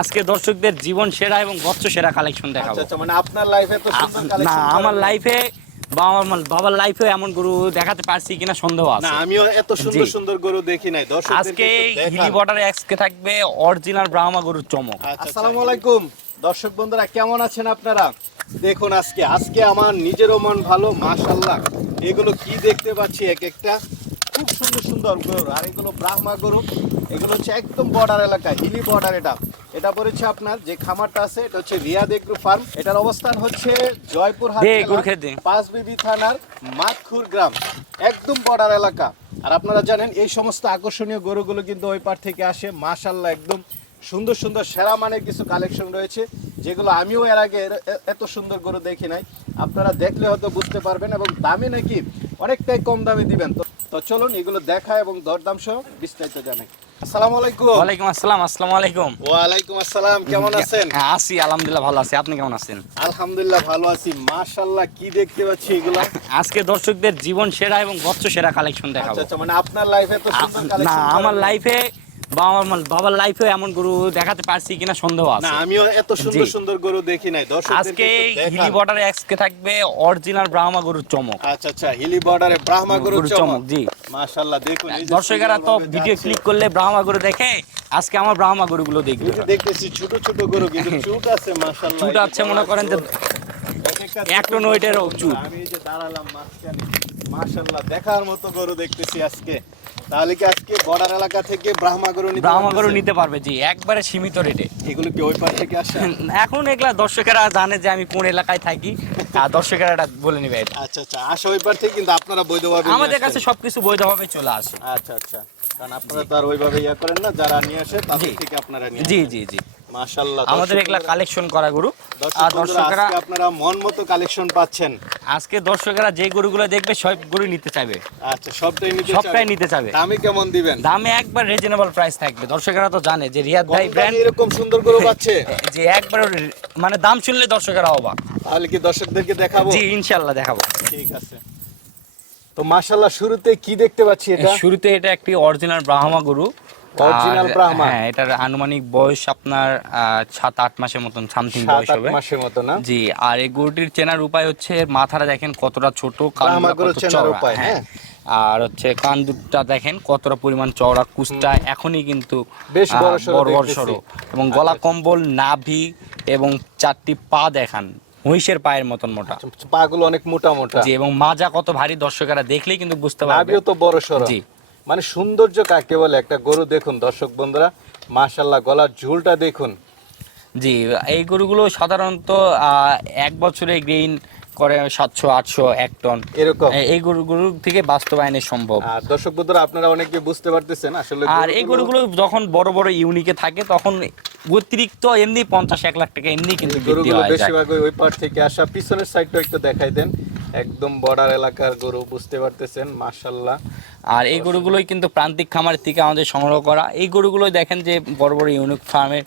আজকে দর্শকদের জীবন সেরা এবং বচ্চ সেরা কালেকশন দেখাবো। আচ্ছা আচ্ছা মানে আপনার লাইফে তো না আমার লাইফে বা আমার বাবার লাইফে এমন গরু দেখাতে পারছি কিনা সন্দেহ আছে। আমিও এত সুন্দর সুন্দর গরু দেখি নাই। আজকে হিলি। বর্ডারে আজকে থাকবে অরিজিনাল ব্রাহ্মা গরুর চমক। আচ্ছা, আসসালামু আলাইকুম। দর্শক বন্ধুরা কেমন আছেন আপনারা? দেখুন আজকে আজকে আমার নিজেরও মন ভালো মাশাল্লাহ এগুলো কি দেখতে পাচ্ছি এক একটা? খুব সুন্দর সুন্দর গরু। আর এগুলো ব্রাহ্মা গরু। এগুলো হচ্ছে একদম বর্ডার এলাকা হিলি বর্ডার এটা। এটা পড়েছে আপনার যে খামারটা আছে এটা হচ্ছে রিয়াদ এগ্রো ফার্ম। এটার অবস্থান হচ্ছে জেলার গরু পাঁচবিবি থানার মাতখুর গ্রাম। একদম বর্ডার এলাকা। আর আপনারা জানেন এই সমস্ত আকর্ষণীয় গরুগুলো কিন্তু ওই পার থেকে আসে। মাশাল্লাহ একদম সুন্দর সুন্দর সেরা মানের কিছু কালেকশন রয়েছে যেগুলো আমিও এর আগে এত সুন্দর গরু দেখি নাই। আপনারা দেখলে হয়তো বুঝতে পারবেন এবং দামে নাকি অনেকটাই কম দামে দিবেন। তো তো চলুন এগুলো দেখা এবং দরদাম সহ বিস্তারিত জানাই। আসসালামু আলাইকুম। ওয়ালাইকুম আসসালাম আসসালামু আলাইকুম। ওয়ালাইকুম আসসালাম কেমন আছেন? হ্যাঁ, আছি আলহামদুলিল্লাহ ভালো আছি। আপনি কেমন আছেন? আলহামদুলিল্লাহ ভালো আছি। কি দেখতে পাচ্ছি এগুলো? আজকে দর্শকদের জীবন সেরা এবং সেরা কালেকশন দেখাবো। আচ্ছা আচ্ছা মানে আপনার লাইফে তো না আমার লাইফে বাবার লাইফে এমন গরু দেখাতে পারছি কিনা সন্দেহ না আছে। আমিও এত সুন্দর সুন্দর গরু দেখি নাই। আজকে হিলি বর্ডারে আজকে থাকবে অরিজিনাল ব্রাহ্মা গরুর চমক। আচ্ছা আচ্ছা হিলি বর্ডারে ব্রাহ্মা গরুর চমক জি। মাশাআল্লাহ দেখুন দর্শকেরা তো ভিডিও ক্লিক করলে ব্রাহ্মা গরু দেখে আজকে আমার ব্রাহ্মা গরুগুলো দেখবে। এই দেখতেছি ছোট ছোট গরু কিন্তু চুট আছে মাশাআল্লাহ। চুট আছে মনে করেন যে এক টন ওয়েটেরও চুট। আমি এই যে দাঁড়ালাম মাঝখানে। মাশাআল্লাহ দেখার মতো গরু দেখতেছি আজকে। তাহলে কি আজকে বর্ডার এলাকা থেকে ব্রাহ্মা গরু নিতে ব্রাহ্মা গরু নিতে পারবে জি একবারে সীমিত রেটে এগুলো কি ওই পার থেকে আসে? এখন এগুলা দর্শকেরা জানে যে আমি কোন এলাকায় থাকি আর দর্শকেরা এটা বলে নিবে এটা। আচ্ছা আচ্ছা আসে ওই পার থেকে কিন্তু আপনারা বৈধভাবে আমাদের কাছে সবকিছু বৈধভাবে চলে আসে। আচ্ছা আচ্ছা কারণ আপনারা তো আর ওইভাবে ইয়া করেন না যারা নিয়ে আসে তাদের থেকে আপনারা নিয়ে জি জি জি। মাশাআল্লাহ আমাদের এগুলা কালেকশন করা গরু। আর দর্শকেরা আজকে আপনারা মন মতো কালেকশন পাচ্ছেন। আজকে দর্শকেরা যে গরুগুলো দেখবে সব গরু নিতে চাইবে। আচ্ছা সবটাই নিতে সবটাই নিতে চাবে দামে কেমন দিবেন? দামে একবার রিজনেবল প্রাইস থাকবে। দর্শকেরা তো জানে যে রিয়াদ ভাই ব্র্যান্ড এরকম সুন্দর গরু পাচ্ছে? যে একবার মানে দাম শুনলে দর্শকেরা অবাক। তাহলে কি দর্শকদেরকে দেখাবো? জি ইনশাল্লাহ দেখাবো। ঠিক আছে। তো মাশাআল্লাহ শুরুতে কি দেখতে পাচ্ছি এটা? শুরুতে এটা একটি অরিজিনাল ব্রাহ্মা গরু। ব্রাহ্মা? হ্যাঁ এটার আনুমানিক বয়স আপনার সাত আট মাসের মতন সামথিং বয়স হবে। মাসের মতো না? জি আর এই গরুটির চেনার উপায় হচ্ছে এর মাথাটা দেখেন কতটা ছোট কানগুলো কত চওড়া। হ্যাঁ। আর হচ্ছে কান দেখেন কতটা পরিমাণ চওড়া কুচটা এখনই কিন্তু বেশ বড় বড়। সড়ো এবং গলা আচ্ছা। কম্বল নাভি এবং চারটি পা দেখান মহিষের পায়ের মতন মোটা। পাগুলো অনেক মোটা মোটা। জি এবং মাজা কত ভারী দর্শকেরা দেখলেই কিন্তু বুঝতে পারবে। নাভিও তো বড় সড়ো জি। মানে সৌন্দর্য কাকে বলে? একটা গরু দেখুন দর্শক বন্ধুরা মাশাআল্লাহ গলার ঝুলটা দেখুন। জি এই গরুগুলো সাধারণত এক বছরে গ্রেইন করে সাতশো আটশো এক টন। এরকম? এই গরুগুলো থেকে বাস্তবায়নে সম্ভব। আর দর্শক বন্ধুরা আপনারা অনেকে বুঝতে পারতেছেন আসলে আর এই গরুগুলো যখন বড় বড় ইউনিকে থাকে তখন অতিরিক্ত এমনি পঞ্চাশ এক লাখ টাকা এমনি কিন্তু গরুগুলো বেশিরভাগ ওই- ওই পার থেকে আসা পিছনের সাইডটা একটু দেখাই দেন। একদম বর্ডার এলাকার গরু বুঝতে পারতেছেন মার্শাল্লাহ আর এই গরুগুলোই কিন্তু প্রান্তিক খামার থেকে আমাদের সংগ্রহ করা। এই গরুগুলোই দেখেন যে বড় বড় ইউনিক ফার্মের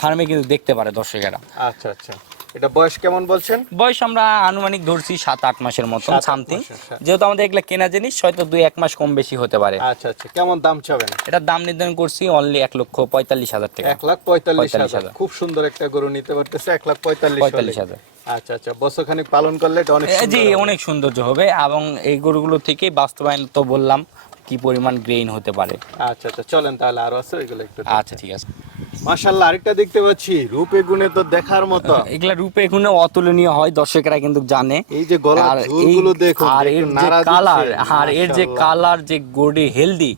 ফার্মে কিন্তু দেখতে পারে দর্শকেরা। আচ্ছা আচ্ছা। এটা বয়স কেমন বলছেন? বয়স আমরা আনুমানিক ধরছি সাত আট মাসের আট সামথিং। যেহেতু আমাদের এগুলা কেনা জিনিস হয়তো দুই এক মাস কম বেশি হতে পারে। আচ্ছা আচ্ছা। কেমন দাম চাবেন? এটার দাম নির্ধারণ করছি অনলি এক লক্ষ পঁয়তাল্লিশ হাজার টাকা। এক লাখ পঁয়তাল্লিশ হাজার। খুব সুন্দর একটা গরু নিতে পারতেছে এক লাখ পঁয়তাল্লিশ পঁয়তাল্লিশ হাজার। আচ্ছা আচ্ছা। বছর খানিক পালন করলে এটা অনেক জি। অনেক সৌন্দর্য হবে এবং এই গরুগুলো থেকে বাস্তবায়ন তো বললাম। কি পরিমাণ গ্রেইন হতে পারে। আচ্ছা আচ্ছা চলেন তাহলে আরও আছে এগুলো একটু আচ্ছা ঠিক আছে। মাশাল্লাহ আরেকটা দেখতে পাচ্ছি রূপে গুণে তো দেখার মতো। এগুলা রূপে গুণে অতুলনীয় হয় দর্শকেরা কিন্তু জানে। এই যে গলার ঝুলগুলো দেখুন আর এর যে কালার আর এর যে কালার যে গোডি হেলদি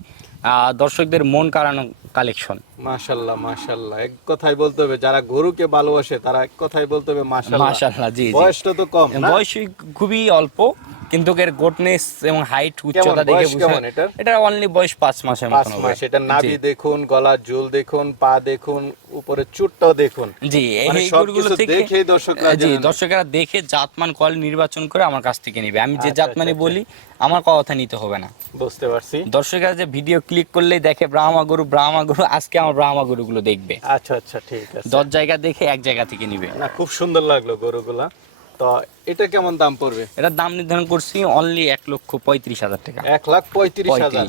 দর্শকদের মন কারানো কালেকশন মাশাল্লাহ মাশাল্লাহ। এক কথাই বলতে হবে যারা গরুকে ভালোবাসে তারা এক কথাই বলতে হবে মাশাল্লাহ। জি। বয়সটা তো কম না? বয়স খুবই অল্প কিন্তু এর গোটনেস এবং হাইট উচ্চতা দেখে বয়স বুঝে এটা অনলি বয়স পাঁচ মাসের পাঁচ মতন হবে। মাস এটা নাভি দেখুন গলার ঝুল দেখুন পা দেখুন উপরে চুটটাও দেখুন। জি এই মানে গরুগুলো থেকে দেখেই দর্শকরা জি। দর্শকেরা দেখে জাতমান কল নির্বাচন করে আমার কাছ থেকে নেবে। আমি যে আচ্ছা, জাতমানি আচ্ছা, বলি আমার কথা নিতে হবে না। বুঝতে পারছি। দর্শকেরা যে ভিডিও ক্লিক করলেই দেখে ব্রাহ্মা গরু ব্রাহ্মা গরু আজকে আমার ব্রাহ্মা গরুগুলো দেখবে। আচ্ছা আচ্ছা ঠিক আছে। দশ জায়গা দেখে এক জায়গা থেকে নিবে। না খুব সুন্দর লাগল গরুগুলা। তো এটা কেমন দাম পড়বে? এটার দাম নির্ধারণ করছি অনলি এক লক্ষ পঁয়ত্রিশ হাজার টাকা। এক লাখ পঁয়ত্রিশ হাজার।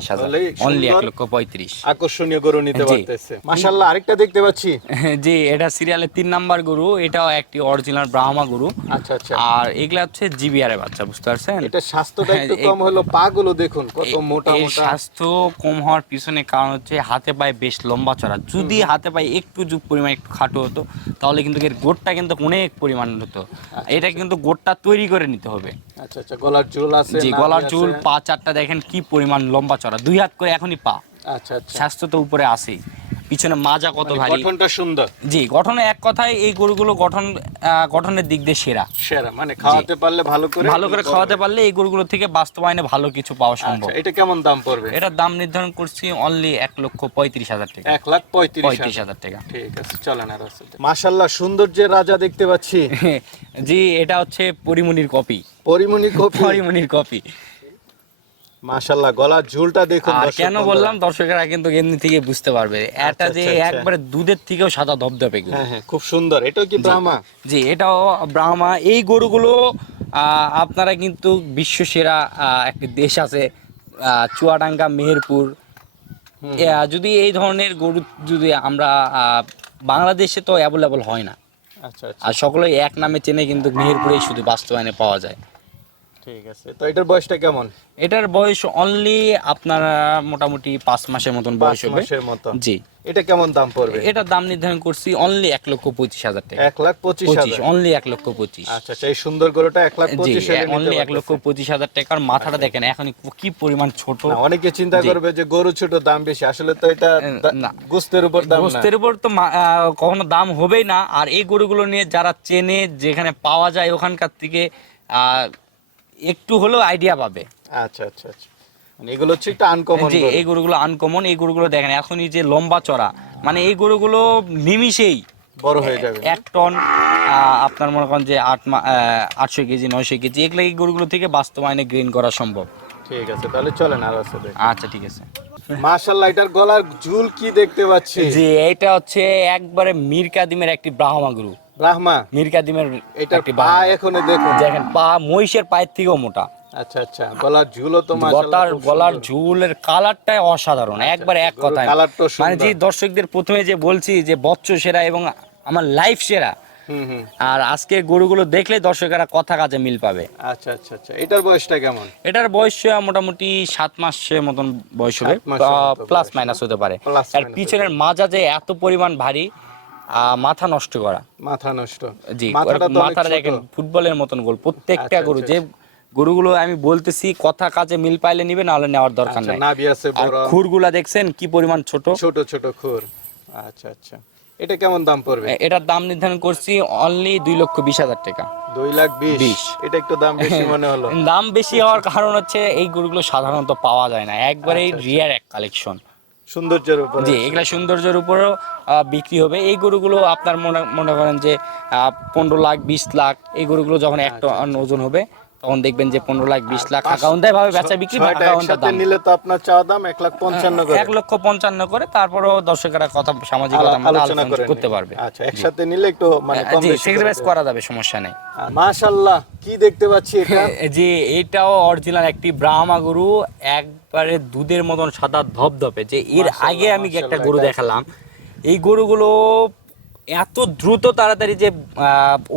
অনলি এক লক্ষ পঁয়ত্রিশ। আকর্ষণীয় গরু নিতে পারতেছে। মাশাল্লাহ আরেকটা দেখতে পাচ্ছি। জি এটা সিরিয়ালের তিন নাম্বার গরু। এটাও একটি অরিজিনাল ব্রাহ্মা গরু। আচ্ছা আচ্ছা। আর এগুলা হচ্ছে জিবিআর এর বাচ্চা বুঝতে পারছেন? এটা স্বাস্থ্যটা একটু কম হলো পা গুলো দেখুন কত মোটা মোটা। স্বাস্থ্য কম হওয়ার পিছনে কারণ হচ্ছে হাতে পায়ে বেশ লম্বা চড়া। যদি হাতে পায়ে একটু যুগ পরিমাণ একটু খাটো হতো তাহলে কিন্তু এর গোটটা কিন্তু অনেক পরিমাণ হতো। এটা কিন্তু গোটটা তৈরি করে নিতে হবে। আচ্ছা আচ্ছা গলার চুল আছে জি গলার চুল পা চারটা দেখেন কি পরিমাণ লম্বা চড়া দুই হাত করে এখনই পা। আচ্ছা আচ্ছা। স্বাস্থ্য তো উপরে আসেই পিছনে মাজা কত মানে ভারী। গঠনটা সুন্দর। জি গঠনে এক কথায় এই গরুগুলো গঠন গঠনের দিক দিয়ে সেরা। সেরা মানে খাওয়াতে পারলে ভালো করে ভালো করে খাওয়াতে পারলে এই গরুগুলো থেকে বাস্তবায়নে ভালো কিছু পাওয়া সম্ভব। আচ্ছা এটা কেমন দাম পড়বে? এটার দাম নির্ধারণ করছি অনলি এক লক্ষ পঁয়ত্রিশ হাজার টাকা। এক লাখ পঁয়ত্রিশ হাজার। টাকা। ঠিক আছে চলেন আর মাশাল্লাহ সৌন্দর্যের রাজা দেখতে পাচ্ছি। জি এটা হচ্ছে পরিমনির কপি। পরিমণি কপি। পরিমনির কপি। মাশাল্লাহ গলার ঝুলটা দেখুন আর কেন বললাম দর্শকেরা কিন্তু এমনি থেকে বুঝতে পারবে। এটা যে আচ্ছা, আচ্ছা। একবারে দুধের থেকেও সাদা ধবধবে হ্যাঁ হ্যাঁ খুব সুন্দর। এটাও কি ব্রাহ্মা? জি এটাও ব্রাহ্মা। এই গরুগুলো আপনারা কিন্তু বিশ্ব সেরা একটি দেশ আছে চুয়াডাঙ্গা মেহেরপুর। যদি এই ধরনের গরু যদি আমরা আহ, বাংলাদেশে তো অ্যাভেলেবল হয় না। আচ্ছা আচ্ছা। আর সকলে এক নামে চেনে কিন্তু মেহেরপুরেই শুধু বাস্তবায়নে পাওয়া যায়। ঠিক আছে। তো এটার বয়সটা কেমন? এটার বয়স অনলি আপনার মোটামুটি পাঁচ মাসের মতন বয়স হবে। মাসের জি। এটা কেমন দাম পড়বে? এটার দাম নির্ধারণ করছি অনলি এক লক্ষ পঁচিশ হাজার টাকা। এক লাখ পঁচিশ পঁচিশ অনলি এক লক্ষ পঁচিশ। আচ্ছা আচ্ছা এই সুন্দর গরুটা এক লাখ পঁচিশ অনলি এক লক্ষ পঁচিশ হাজার টাকার মাথাটা দেখেন এখন কি পরিমাণ ছোট। অনেকে চিন্তা করবে যে গরু ছোট দাম বেশি। আসলে তো এটা না। গোস্তের উপর দাম গোস্তের উপর তো কখনো দাম হবেই না। আর এই গরুগুলো নিয়ে যারা চেনে যেখানে পাওয়া যায় ওখানকার থেকে আহ, একটু হলেও আইডিয়া পাবে। আচ্ছা আচ্ছা আচ্ছা। মানে এগুলো হচ্ছে একটু আনকমন যে এই গরুগুলো আনকমন এই গরুগুলো দেখেন এখনই যে লম্বা চড়া মানে এই গরুগুলো নিমিষেই বড় হয়ে যাবে। এক টন আপনার মনে করেন যে আট আটশো কেজি নয়শো কেজি এগুলো এই গরুগুলো থেকে বাস্তবায়নে গ্রেন করা সম্ভব। ঠিক আছে তাহলে চলেন আর আচ্ছা ঠিক আছে। মাশাআল্লাহ এটার গলার ঝুল কি দেখতে পাচ্ছি? জি এটা হচ্ছে একবারে মীর কাদিমের একটি ব্রাহ্মা গরু। ব্রাহ্মা এটার পা। এখনও দেখুন। দেখেন পা মহিষের পায়ের থেকেও মোটা। আচ্ছা আচ্ছা গলার ঝুলও তো গলার গলার ঝুলের কালারটাই অসাধারণ একবার এক কথায়। মানে যে দর্শকদের প্রথমে যে বলছি যে বচ্চ সেরা এবং আমার লাইফ সেরা আর আজকে গরুগুলো দেখলে দর্শকেরা কথা কাজে মিল পাবে। আচ্ছা আচ্ছা আচ্ছা এটার বয়সটা কেমন? এটার বয়স মোটামুটি সাত মাসের মতন বয়স হবে প্লাস মাইনাস হতে পারে। আর পিছনের মাজা যে এত পরিমাণ ভারী মাথা নষ্ট করা। মাথা নষ্ট। জি মাথাটা। দেখেন ফুটবলের মতন গোল প্রত্যেকটা আচ্ছা, গরু আচ্ছা, যে গরুগুলো আমি বলতেছি কথা কাজে মিল পাইলে নিবে নাহলে নেওয়ার দরকার আচ্ছা, নাই। আর বড়। খুরগুলা দেখছেন কি পরিমাণ ছোট? ছোট ছোট খুর। আচ্ছা আচ্ছা। এটা কেমন দাম পড়বে? এটার দাম নির্ধারণ করছি অনলি দুই লক্ষ বিশ হাজার টাকা। দুই লাখ বিশ। এটা একটু দাম বেশি মনে হলো। দাম বেশি হওয়ার কারণ হচ্ছে এই গরুগুলো সাধারণত পাওয়া যায় না। একবারেই আচ্ছা, রিয়ার এক কালেকশন সৌন্দর্যের উপরে জি এগুলা সৌন্দর্যের উপরেও বিক্রি হবে। এই গরুগুলো আপনার মনে মনে করেন যে পনেরো লাখ বিশ লাখ এই গরুগুলো যখন আচ্ছা, একটা ওজন হবে তখন দেখবেন যে পনেরো লাখ বিশ লাখ ভাবে বেচা বিক্রি নিলে তো আপনার চাওয়া দাম এক লাখ পঞ্চান্ন করে। এক লক্ষ পঞ্চান্ন করে তারপরও দর্শকেরা কথা সামাজিকতা আলা- আলোচনা করতে পারবে। আচ্ছা একসাথে নিলে একটু মানে সেক্রিফাইস করা যাবে সমস্যা নেই। কি দেখতে পাচ্ছি এটা? যে এটাও অরিজিনাল একটি ব্রাহ্মা গরু একবারে দুধের মতন সাদা ধপধপে যে এর আগে আমি একটা গরু দেখালাম এই গরুগুলো এত দ্রুত তাড়াতাড়ি যে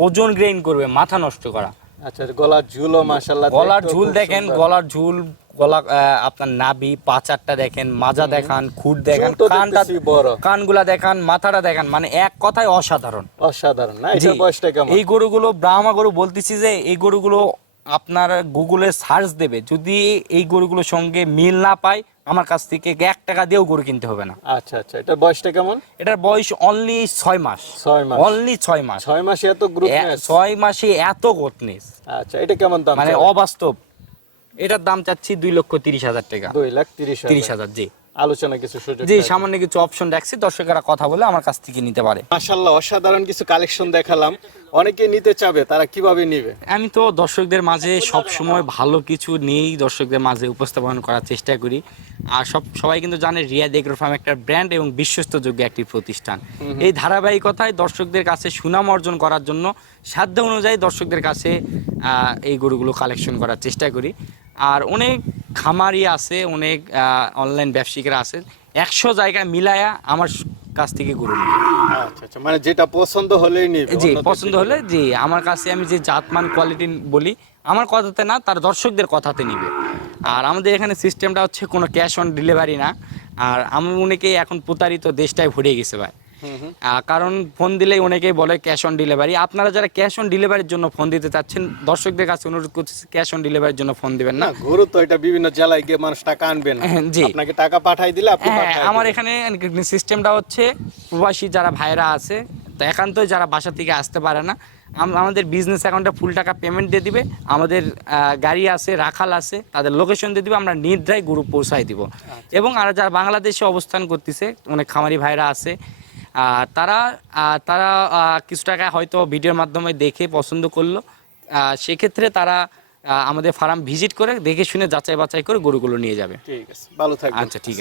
ওজন গ্রেইন করবে মাথা নষ্ট করা। আচ্ছা গলার ঝুলও মাশাআল্লাহ গলার ঝুল দেখেন গলার ঝুল গলা আপনার নাবি পাচারটা দেখেন মাজা দেখান খুঁট দেখেন কানটা বড়। কানগুলা দেখান মাথাটা দেখান মানে এক কথায় অসাধারণ। অসাধারণ না? এটার বয়সটা কেমন? এই গরুগুলো ব্রাহ্মা গরু বলতেছি যে এই গরুগুলো আপনার গুগলে সার্চ দেবে যদি এই গরুগুলোর সঙ্গে মিল না পায় আমার কাছ থেকে এক টাকা দিয়েও গরু কিনতে হবে না। আচ্ছা আচ্ছা এটার বয়সটা কেমন? এটার বয়স অনলি ছয় মাস। ছয় মাস। অনলি ছয় মাস। ছয় মাসে এত ছয় মাসে এত গোটনেস আচ্ছা এটা কেমন দাম মানে অবাস্তব। এটার দাম চাচ্ছি দুই লক্ষ তিরিশ হাজার টাকা। দুই লাখ তিরিশ তিরিশ হাজার জি। আলোচনা কিছু সুযোগ জি সামান্য কিছু অপশন রাখছি দর্শকেরা কথা বলে আমার কাছ থেকে নিতে পারে। মাশাল্লাহ অসাধারণ কিছু কালেকশন দেখালাম। অনেকে নিতে চাবে তারা কীভাবে নিবে? আমি তো দর্শকদের মাঝে সব সময় ভালো কিছু নিয়েই দর্শকদের মাঝে উপস্থাপন করার চেষ্টা করি। আর সব সবাই কিন্তু জানে রিয়াদ এগ্রো ফার্ম একটা ব্র্যান্ড এবং বিশ্বস্তযোগ্য একটি প্রতিষ্ঠান। এই ধারাবাহিকতায় দর্শকদের কাছে সুনাম অর্জন করার জন্য সাধ্য অনুযায়ী দর্শকদের কাছে আহ, এই গরুগুলো কালেকশন করার চেষ্টা করি। আর অনেক খামারি আছে অনেক অনলাইন ব্যবসায়িকরা আছে একশো জায়গায় মিলায়া আমার কাছ থেকে গরু আচ্ছা আচ্ছা মানে যেটা পছন্দ হলেই নিবে জি পছন্দ হলে জি আমার কাছে আমি যে জাতমান কোয়ালিটি বলি আমার কথাতে না তার দর্শকদের কথাতে নিবে। আর আমাদের এখানে সিস্টেমটা হচ্ছে কোনো ক্যাশ অন ডেলিভারি না। আর আমি অনেকেই এখন প্রতারিত দেশটাই ভরে গেছে ভাই। কারণ ফোন দিলেই অনেকেই বলে ক্যাশ অন ডেলিভারি আপনারা যারা ক্যাশ অন ডেলিভারির জন্য ফোন দিতে চাচ্ছেন দর্শকদের কাছে অনুরোধ করছি ক্যাশ অন ডেলিভারির জন্য ফোন দিবেন না। গরু তো এটা বিভিন্ন জেলায় গিয়ে মানুষ টাকা আনবে না। হ্যাঁ, জি। আপনাকে টাকা পাঠাই দিলে আপনি হ্যাঁ আমার এখানে সিস্টেমটা হচ্ছে প্রবাসী যারা ভাইরা আছে তো একান্তই যারা বাসা থেকে আসতে পারে না আমাদের বিজনেস অ্যাকাউন্টে ফুল টাকা পেমেন্ট দিয়ে দিবে। আমাদের গাড়ি আছে রাখাল আছে তাদের লোকেশন দিয়ে দিবে আমরা নির্দ্রায় গ্রুপ পৌঁছাই দিব। এবং আর যারা বাংলাদেশে অবস্থান করতেছে অনেক খামারি ভাইরা আছে তারা তারা কিছু টাকা হয়তো ভিডিওর মাধ্যমে দেখে পছন্দ করল। সেক্ষেত্রে তারা আমাদের ফার্ম ভিজিট করে দেখে শুনে যাচাই বাছাই করে গরুগুলো নিয়ে যাবে। ঠিক আছে ভালো থাকবে আচ্ছা ঠিক আছে।